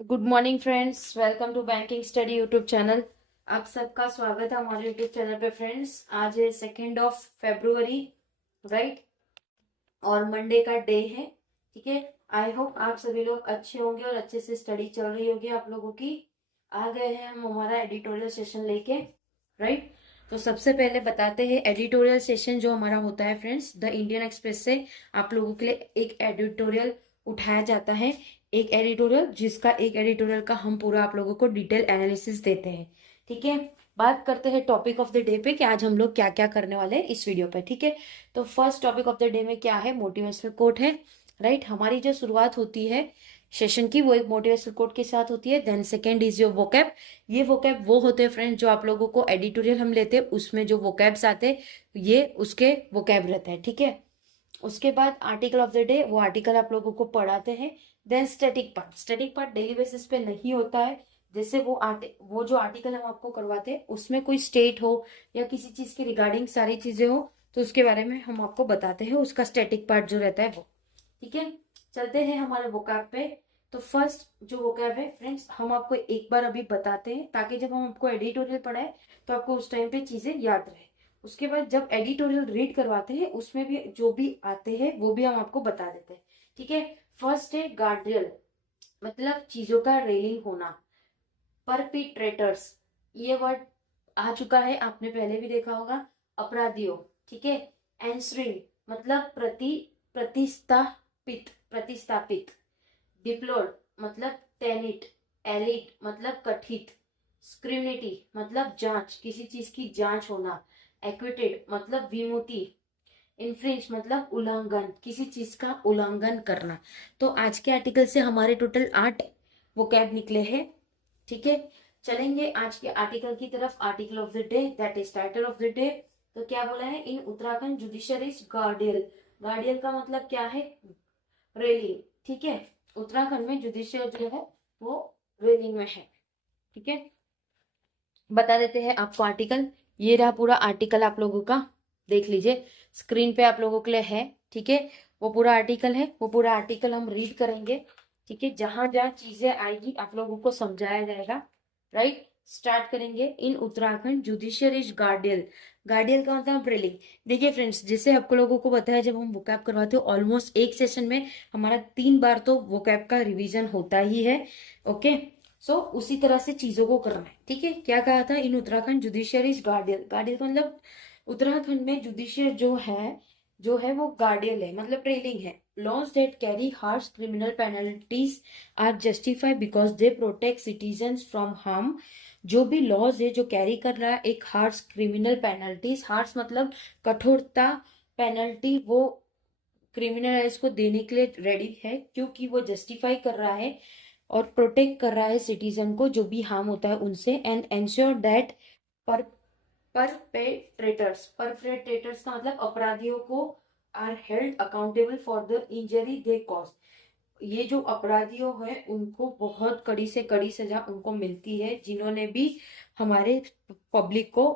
Good morning friends, welcome to banking study YouTube channel. आप सबका स्वागत है हमारे यूट्यूब चैनल पे। फ्रेंड्स, आज है 2 फरवरी, राइट, और मंडे का डे है। ठीक है, आई होप आप सभी लोग अच्छे होंगे और अच्छे से स्टडी चल रही होगी आप लोगों की। आ गए हैं हम हमारा एडिटोरियल सेशन लेके, राइट। तो सबसे पहले बताते हैं एडिटोरियल सेशन जो हमारा होता है फ्रेंड्स, द इंडियन एक्सप्रेस से आप लोगों के लिए एक एडिटोरियल उठाया जाता है। एक एडिटोरियल जिसका एक एडिटोरियल का हम पूरा आप लोगों को डिटेल एनालिसिस देते हैं। ठीक है, बात करते हैं टॉपिक ऑफ द डे पे कि आज हम लोग क्या क्या करने वाले हैं इस वीडियो पे। ठीक है, तो first topic of the day में क्या है, मोटिवेशनल कोट है, राइट। हमारी जो शुरुआत होती है सेशन की वो एक मोटिवेशनल कोट के साथ होती है। Then second is your vocab. ये वोकैब वो होते हैं फ्रेंड जो आप लोगों को एडिटोरियल हम लेते हैं उसमें जो वोकैब्स आते हैं ये उसके वोकैब रहते हैं। ठीक है, उसके बाद आर्टिकल ऑफ द डे, वो आर्टिकल आप लोगों को पढ़ाते हैं। Then static part daily basis पे नहीं होता है। जैसे वो जो आर्टिकल हम आपको करवाते हैं उसमें कोई स्टेट हो या किसी चीज के रिगार्डिंग सारी चीजें हो तो उसके बारे में हम आपको बताते हैं, उसका स्टैटिक पार्ट जो रहता है वो। ठीक है, चलते हैं हमारे वोकैब पे। तो फर्स्ट जो वोकैब है फ्रेंड्स, हम आपको एक बार अभी बताते हैं ताकि जब हम आपको एडिटोरियल पढ़ाए तो आपको उस टाइम पे चीजें याद रहे। उसके बाद जब एडिटोरियल रीड करवाते हैं उसमें भी जो भी आते हैं वो भी हम आपको बता देते हैं। ठीक है, फर्स्ट है गार्ड्रियल, मतलब चीजों का रेलिंग होना। परपिट्रेटर्स, ये वर्ड आ चुका है, आपने पहले भी देखा होगा। अपराधियों, ठीक है। एंसरिंग मतलब प्रतिस्थापित। डिप्लोर्ड मतलब टेनिट। एलिट मतलब कथित। स्क्रूनिटी मतलब जांच, किसी चीज की जांच होना। एक्विटेड मतलब विमुक्ति। इन्फ्रिंज मतलब उल्लंघन, किसी चीज का उल्लंघन करना। तो आज के आर्टिकल से हमारे टोटल 8 वोकैब निकले हैं। ठीक है, चलेंगे आज के आर्टिकल की तरफ। Article of the day, that is title of the day. तो क्या बोला है, इन उत्तराखंड जुडिशरीज गार्डियल। गार्डियल का मतलब क्या है, रेलिंग। ठीक है, उत्तराखंड में जुडिशियल जो है वो रेलिंग में है। ठीक है, बता देते हैं आपको आर्टिकल। ये रहा पूरा आर्टिकल, आप लोगों का देख लीजिए, स्क्रीन पे आप लोगों के लिए है। ठीक है, वो पूरा आर्टिकल है, वो पूरा आर्टिकल हम रीड करेंगे। ठीक है, जहां जहां चीजें आएगी आप लोगों को समझाया जाएगा, राइट। स्टार्ट करेंगे। इन उत्तराखंड जुडिशियरीज गार्डियल। गार्डियल का मतलब रेलिंग। देखिए फ्रेंड्स, जैसे आपको लोगों को बताया, जब हम वोकैब करवाते हो ऑलमोस्ट एक सेशन में हमारा 3 बार तो वोकैब का रिवीजन होता ही है। ओके, उसी तरह से चीजों को करना है। ठीक है, क्या कहा था, इन उत्तराखंड जुडिशियरीज गार्डियल। गार्डियल का मतलब उत्तराखंड में जुडिशियर जो है वो गार्डियल है, मतलब ट्रेलिंग है। Laws that carry harsh criminal penalties are justified because they protect citizens from harm. जो भी लॉज है जो कैरी कर रहा है एक हार्श क्रिमिनल पेनल्टीज, हार्श मतलब कठोरता, पेनल्टी वो क्रिमिनलाइज को देने के लिए रेडी है क्योंकि वो जस्टिफाई कर रहा है और प्रोटेक्ट कर रहा है सिटीजन को जो भी हार्म होता है उनसे। And ensure that per perpetrators का मतलब अपराधियों को are held accountable for the injury they cause. ये जो अपराधियों है उनको बहुत कड़ी से कड़ी सजा उनको मिलती है जिन्होंने भी हमारे पब्लिक को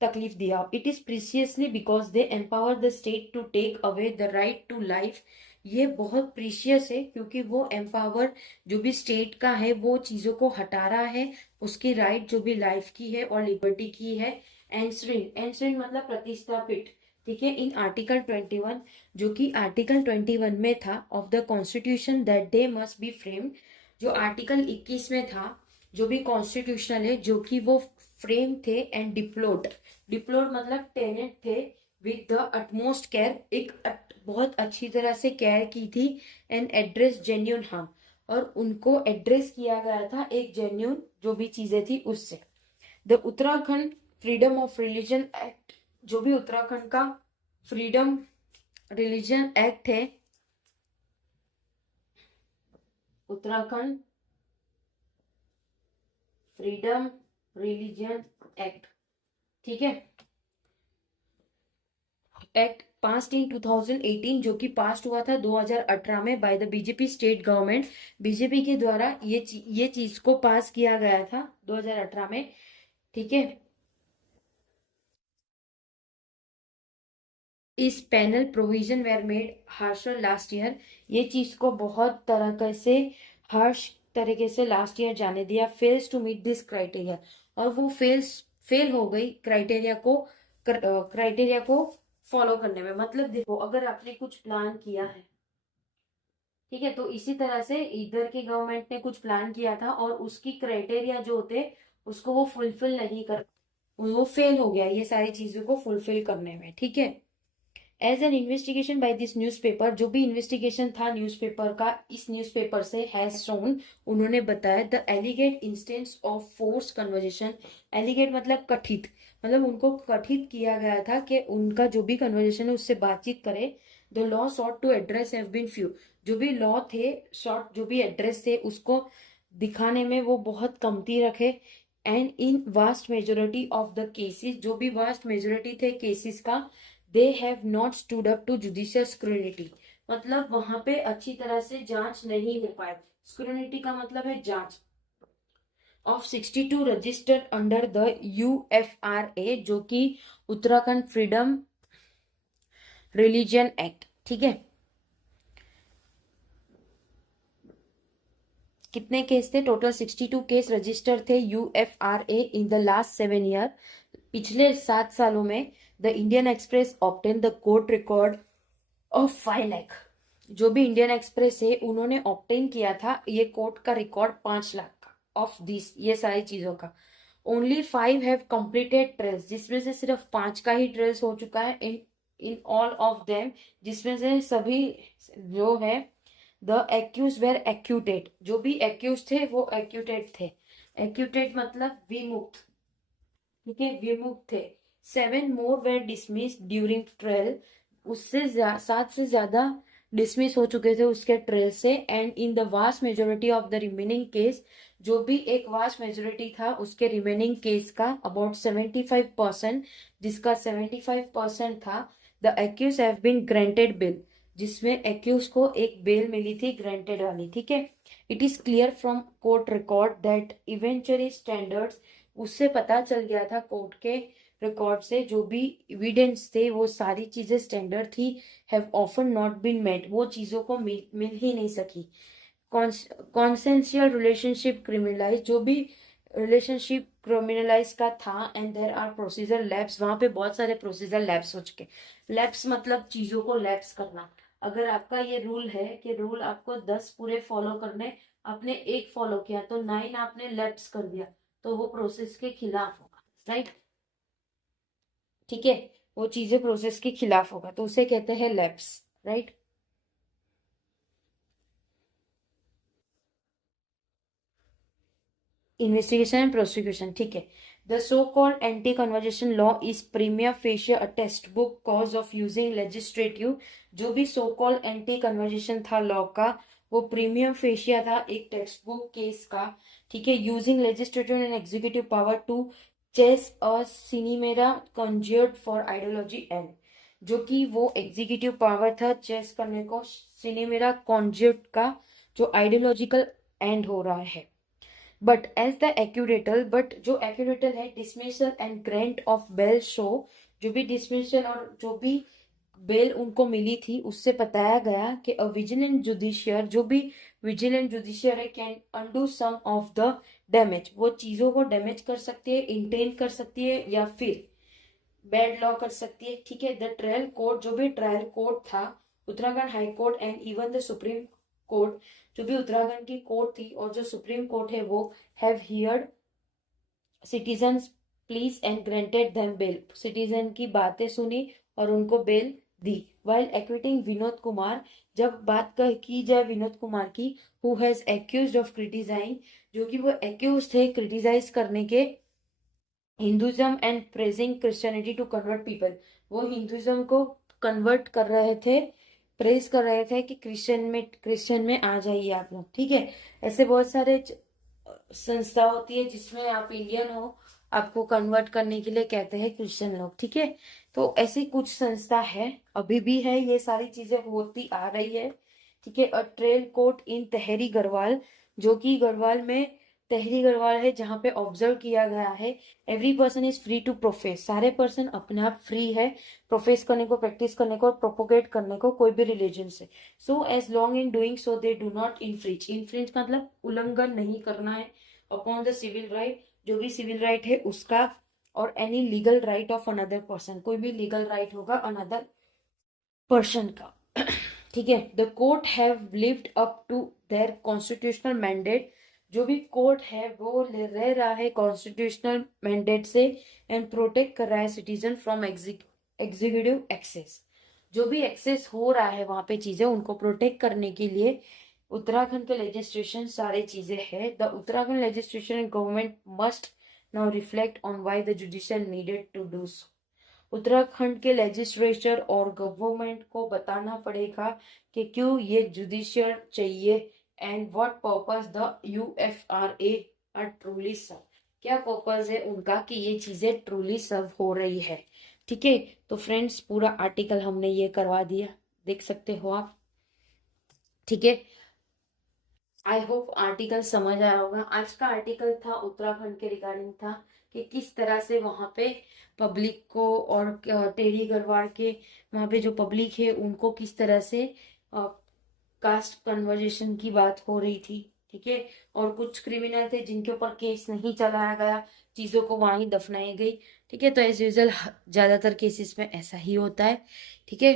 तकलीफ दिया। It is preciously because they empower the state to take away the right to life. ये बहुत प्रीशियस है क्योंकि वो एम्पावर जो भी स्टेट का है वो चीजों को हटा रहा है, उसकी राइट जो भी लाइफ की है और लिबर्टी की है। एंसरिंग मतलब प्रतिस्थापित। ठीक है, इन आर्टिकल 21, जो कि आर्टिकल 21 में था of the constitution that day must be framed. जो आर्टिकल 21 में था, जो भी कॉन्स्टिट्यूशनल है जो कि वो फ्रेम थे। एंड डिप्लोड मतलब टेनेंट थे विद द अटमोस्ट केयर, बहुत अच्छी तरह से केयर की थी। एंड एड्रेस जेन्यून हार्म, और उनको एड्रेस किया गया था एक जेन्यून जो भी चीजें थी उससे। The Uttarakhand freedom of religion act, जो भी उत्तराखंड का फ्रीडम रिलीजन एक्ट है, उत्तराखंड फ्रीडम रिलीजन एक्ट। ठीक है, एक्ट पास इन 2018, जो कि पास हुआ था 2018 में by the BJP state government. BJP के द्वारा ये चीज को पास किया गया था 2018 में। ठीक है, इस panel provision were made harsher last year. ये चीज को बहुत तरह से हर्ष तरीके से लास्ट ईयर जाने दिया, fails to meet this criteria, और वो फेल हो गई क्राइटेरिया को फॉलो करने में। मतलब देखो, अगर आपने कुछ प्लान किया है, ठीक है, तो इसी तरह से इधर की गवर्नमेंट ने कुछ प्लान किया था और उसकी क्राइटेरिया जो होते उसको वो फुलफिल नहीं कर, वो फेल हो गया ये सारी चीजों को फुलफिल करने में, ठीक है। As an investigation by this newspaper, जो भी इन्वेस्टिगेशन था न्यूज़पेपर का, इस न्यूज़पेपर से हैज शोन, उन्होंने बताया the alleged instance of force conversion. Alleged मतलब कथित, मतलब उनको कथित किया गया था कि उनका जो भी कन्वर्जेशन है उससे बातचीत करे। The law sought to address have been few, जो भी लॉ थे शॉर्ट, जो भी एड्रेस थे उसको दिखाने में वो बहुत कमती रखे। And in vast majority of the cases, जो भी वास्ट मेजोरिटी थे केसेस का, they have not stood up to judicial scrutiny, मतलब वहां पे अच्छी तरह से जांच नहीं हो पाए। स्क्रूनिटी का मतलब है जांच। Of 62 registered under the UFRA, जो कि उत्तराखंड फ्रीडम रिलीजन एक्ट, ठीक है। कितने केस थे टोटल? 62 केस रजिस्टर थे UFRA in the last 7 year. पिछले 7 सालों में the Indian express obtain the court record of 5 lakh. जो भी इंडियन एक्सप्रेस है उन्होंने ऑब्टेन किया था ये कोर्ट का रिकॉर्ड 5 लाख का ऑफ दिस, ये सारी चीजों का। ओनली 5 हैव कंप्लीटेड ट्रेल्स, जिसमें से सिर्फ 5 का ही ट्रेल्स हो चुका है इन इन ऑल ऑफ देम, जिसमें से सभी जो है द एक्यूज वेर एक्यूटेड, जो भी एक्यूज थे वो एक्यूटेड थे। एक्यूटेड मतलब विमुक्त, ठीक है, विमुक्त थे। 7 मोर वेर डिसमिस ड्यूरिंग ट्रायल, उससे 7 से ज्यादा डिसमिस हो चुके थे उसके ट्रायल से। And in the vast majority of the remaining case, जो भी एक वास्ट मेजोरिटी था उसके रिमेनिंग केस का, अबाउट 75%, जिसका 75% था, the accused have been granted bail, जिसमें एक्यूज को एक बेल मिली थी ग्रांटेड वाली, ठीक है। It is clear from court record that eventually standards, उससे पता चल गया था कोर्ट के रिकॉर्ड से, जो भी एविडेंस थे वो सारी चीजें स्टैंडर्ड थी, have often not been met, वो चीजों को मिल ही नहीं सकी। कॉन्सेंशियल रिलेशनशिप क्रिमिनलाइज, जो भी रिलेशनशिप क्रिमिनलाइज का था। And there are procedure labs, वहां पे बहुत सारे प्रोसीजर लैब्स हो चुके। लैब्स मतलब चीजों को लैब्स करना। अगर आपका ये रूल है कि रूल आपको 10 पूरे फॉलो करने, आपने एक फॉलो किया तो 9 आपने लैब्स कर दिया, तो वो प्रोसेस के खिलाफ होगा, राइट, ठीक है। वो चीजें प्रोसेस के खिलाफ होगा तो उसे कहते हैं lapse, right. Investigation and prosecution, ठीक है। The so called anti conversation law is Primia fascia a text book cause of using legislative, जो भी सो कॉल्ड एंटी कन्वर्जेशन था लॉ का, वो प्रीमियम फेशिया था एक टेक्स्ट बुक केस का, ठीक है। Using legislative and executive power to chase a chimera conjured for ideology and, जो कि वो एग्जीक्यूटिव पावर था चेस करने को सिनेमेरा कॉन्ज्यूर्ड का, जो आइडियोलॉजिकल एंड हो रहा है। But as the acquittal, but जो एक्यूरेटल है dismissal and grant of bail show, जो भी डिसमिसल और जो भी बेल उनको मिली थी उससे बताया गया कि अ विजिलेंट जुडिशियर, जो भी विजिलेंट जुडिशियर है, can undo some of the damage, वो चीजों को डैमेज कर सकती है, इंटेंड कर सकती है या फिर बैड लॉ कर सकती है, ठीक है। द ट्रायल कोर्ट, जो भी ट्रायल कोर्ट था, Uttarakhand high court and even the supreme court, जो भी उत्तराखंड की कोर्ट थी और जो सुप्रीम कोर्ट है, वो have heard citizens pleas and granted them bail, citizen की बातें सुनी और उनको बेल दी। वाइल एक्विटिंग विनोद कुमार, जब बात की जाए विनोद कुमार की, who has accused of criticising, जो कि वो एक्यूज थे क्रिटिसाइज करने के, Hinduism and praising Christianity to convert people, वो हिंदुइज्म को कन्वर्ट कर रहे थे, प्रेज कर रहे थे कि क्रिश्चियन में आ जाइए आप लोग, ठीक है। ऐसे बहुत सारे संस्था होती है जिसमें आप इंडियन हो, आपको कन्वर्ट करने के लिए कहते हैं क्रिश्चियन लोग, ठीक है। तो ऐसी कुछ संस्था है, अभी भी है, ये सारी चीजें होती आ रही है, ठीक है। अ ट्रेल कोर्ट इन तहरी गढ़वाल, जो कि गढ़वाल में तहरी गढ़वाल है जहाँ पे ऑब्जर्व किया गया है every person is free to profess, सारे पर्सन अपने आप फ्री है प्रोफेस करने को, प्रैक्टिस करने को और प्रोपोगेट करने को कोई भी रिलीजन से। So as long in doing so they do not infringe, infringe का मतलब उल्लंघन नहीं करना है अपॉन द सिविल राइट, जो भी सिविल राइट है उसका, और any legal right of another person, कोई भी लीगल राइट होगा अनदर पर्सन का। ठीक है, the court have lived up to their constitutional mandate, जो भी कोर्ट है वो रह रहा है कॉन्स्टिट्यूशनल मैंडेट से एंड प्रोटेक्ट कर रहा है सिटीजन फ्रॉम एग्जीक्यूटिव एक्सेस, जो भी एक्सेस हो रहा है वहां पे चीजें उनको प्रोटेक्ट करने के लिए उत्तराखंड के लेजिस्लेशन सारे चीजें है। The Uttarakhand legislation and government must now reflect on why the judicial needed to do so, Uttarakhand के लेजिस्लेचर और गवर्नमेंट को बताना पड़ेगा कि क्यों ये जुडिशियल चाहिए and what purpose the UFRA are truly serve, क्या पर्पस है उनका कि ये चीजें ट्रूली सर्व हो रही है। ठीक है, तो फ्रेंड्स पूरा आर्टिकल हमने ये करवा दिया, देख सकते हो आप। ठीक है, आई होप आर्टिकल समझ आया होगा। आज का आर्टिकल था उत्तराखंड के रिगार्डिंग था कि किस तरह से वहां पे पब्लिक को और टेढ़ी गढ़वाल के वहां पे जो पब्लिक है उनको किस तरह से कास्ट कन्वर्जेशन की बात हो रही थी। ठीक है, और कुछ क्रिमिनल थे जिनके ऊपर केस नहीं चलाया गया, चीजों को वहीं दफनाई गई। ठीक है, तो एज यूजल ज्यादातर केसेस में ऐसा ही होता है। ठीक है,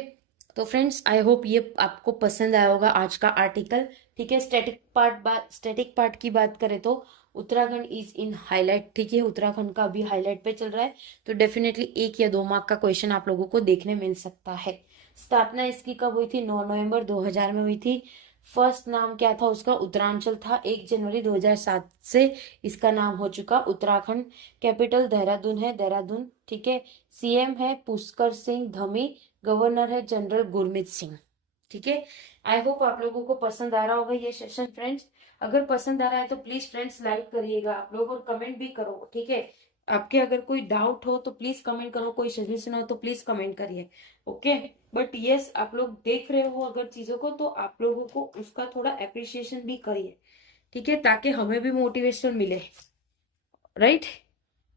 तो फ्रेंड्स आई होप ये आपको पसंद आया होगा आज का आर्टिकल। ठीक है, स्टैटिक पार्ट की बात करें तो उत्तराखंड इज इन हाईलाइट। ठीक है, उत्तराखंड का अभी हाईलाइट पे चल रहा है, तो डेफिनेटली 1 या 2 मार्क का क्वेश्चन आप लोगों को देखने मिल सकता है। स्थापना इसकी कब हुई थी? 9 नवंबर 2000 में हुई थी। फर्स्ट नाम क्या था उसका? उत्तरांचल था। 1 जनवरी 2007 से इसका नाम हो चुका उत्तराखंड। कैपिटल देहरादून है, देहरादून। ठीक है, CM है पुष्कर सिंह धामी, गवर्नर है जनरल गुरमीत सिंह। ठीक है, आई होप आप लोगों को पसंद आ रहा होगा ये सेशन फ्रेंड्स। अगर पसंद आ रहा है तो प्लीज फ्रेंड्स लाइक करिएगा आप लोग और कमेंट भी करो। ठीक है, आपके अगर कोई डाउट हो तो प्लीज कमेंट करो, कोई सजेशन हो तो प्लीज कमेंट करिए। ओके, बट यस आप लोग देख रहे हो अगर चीजों को तो आप लोगों को उसका थोड़ा अप्रिशिएशन भी करिए। ठीक है, ताकि हमें भी मोटिवेशन मिले, राइट।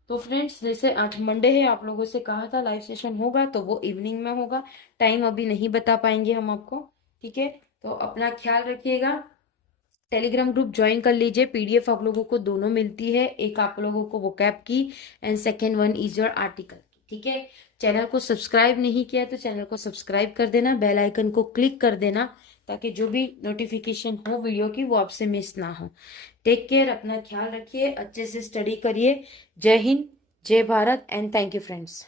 तो फ्रेंड्स जैसे आज मंडे है, आप लोगों से कहा था लाइव सेशन होगा तो वो इवनिंग में होगा, टाइम अभी नहीं बता पाएंगे हम आपको। ठीक है, तो अपना ख्याल रखिएगा। टेलीग्राम ग्रुप ज्वाइन कर लीजिए, PDF आप लोगों को दोनों मिलती है, एक आप लोगों को वोकैब की and second one is your article की। ठीक है, चैनल को सब्सक्राइब नहीं किया तो चैनल को सब्सक्राइब कर देना, बेल आइकन को क्लिक कर देना ताकि जो भी नोटिफिकेशन हो वीडियो की वो आपसे मिस ना हो। टेक केयर, अपना ख्याल रखिए, अच्छे से स्टडी करिए। जय हिंद, जय Bharat and thank you friends.